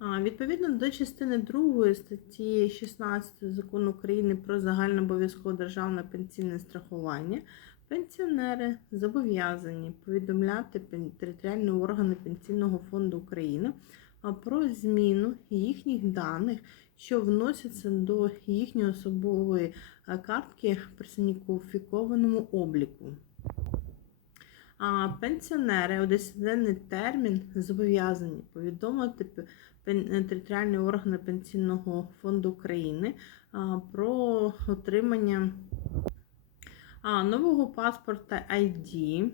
Відповідно до частини 2 статті 16 Закону України про загальнообов'язкове державне пенсійне страхування, пенсіонери зобов'язані повідомляти територіальні органи Пенсійного фонду України про зміну їхніх даних, що вносяться до їхньої особової картки в персоніфікованому обліку. А пенсіонери у 10-денний термін зобов'язані повідомити територіальні органи Пенсійного фонду України про отримання нового паспорта ID,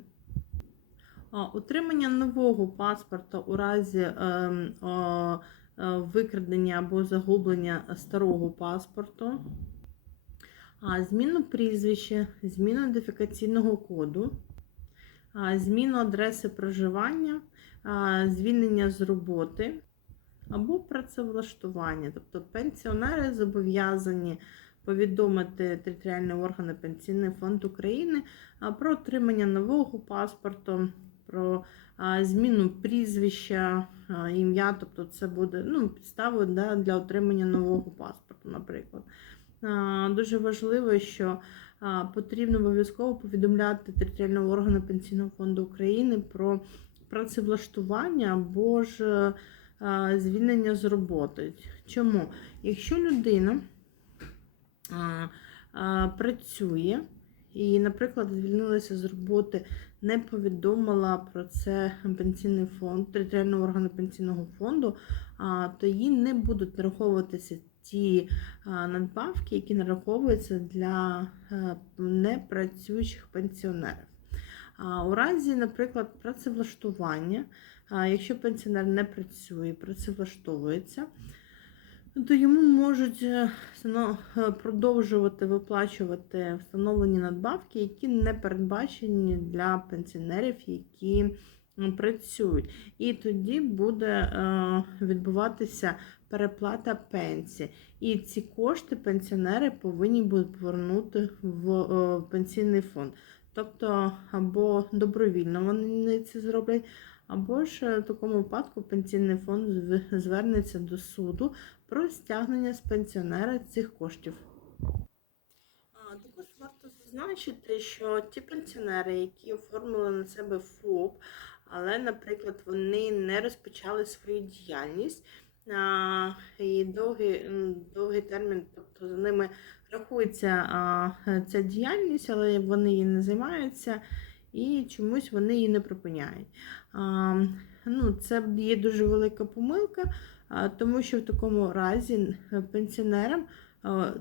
отримання нового паспорта у разі ем, е, викрадення або загублення старого паспорту, зміну прізвища, зміну ідентифікаційного коду, зміну адреси проживання, звільнення з роботи або працевлаштування. Тобто пенсіонери зобов'язані повідомити територіальні органи Пенсійний фонд України про отримання нового паспорту, про зміну прізвища, ім'я, тобто це буде ну, підставою да, для отримання нового паспорту, наприклад. Дуже важливо, що потрібно обов'язково повідомляти територіальні органи Пенсійного фонду України про працевлаштування або ж звільнення з роботи. Чому? Якщо людина працює і, наприклад, звільнилася з роботи, не повідомила про це пенсійний фонд, територіальні органи пенсійного фонду, то їй не будуть нараховуватися ті надбавки, які нараховуються для е, непрацюючих пенсіонерів. У разі, наприклад, працевлаштування, якщо пенсіонер не працює, працевлаштовується, то йому можуть е, е, продовжувати виплачувати встановлені надбавки, які не передбачені для пенсіонерів, які працюють. І тоді буде е, відбуватися переплата пенсії. І ці кошти пенсіонери повинні будуть повернути в пенсійний фонд. Тобто, або добровільно вони це зроблять, або ж в такому випадку пенсійний фонд звернеться до суду про стягнення з пенсіонера цих коштів. Також варто зазначити, що ті пенсіонери, які оформили на себе ФОП, але, наприклад, вони не розпочали свою діяльність, і довгий, довгий термін, тобто за ними рахується ця діяльність, але вони її не займаються і чомусь вони її не припиняють. Ну, це є дуже велика помилка, тому що в такому разі пенсіонерам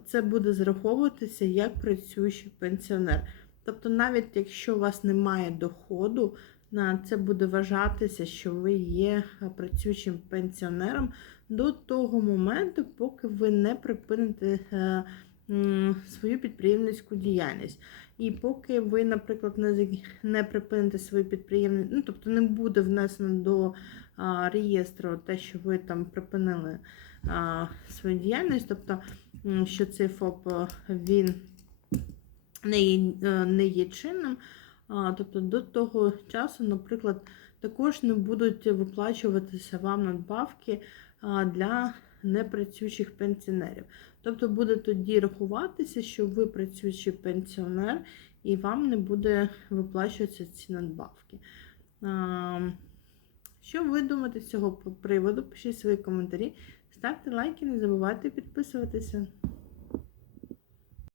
це буде зараховуватися як працюючий пенсіонер. Тобто, навіть якщо у вас немає доходу, це буде вважатися, що ви є е, працюючим пенсіонером до того моменту, поки ви не припините е, свою підприємницьку діяльність. І поки ви, наприклад, не, припините свою підприємність, ну тобто не буде внесено до а, реєстру те, що ви там припинили а, свою діяльність, тобто, що цей ФОП е, він не є, не є чинним. Тобто до того часу, наприклад, також не будуть виплачуватися вам надбавки для непрацюючих пенсіонерів. Тобто буде тоді рахуватися, що ви працюючий пенсіонер, і вам не буде виплачуватися ці надбавки. Що ви думаєте з цього приводу? Пишіть свої коментарі, ставте лайки, не забувайте підписуватися.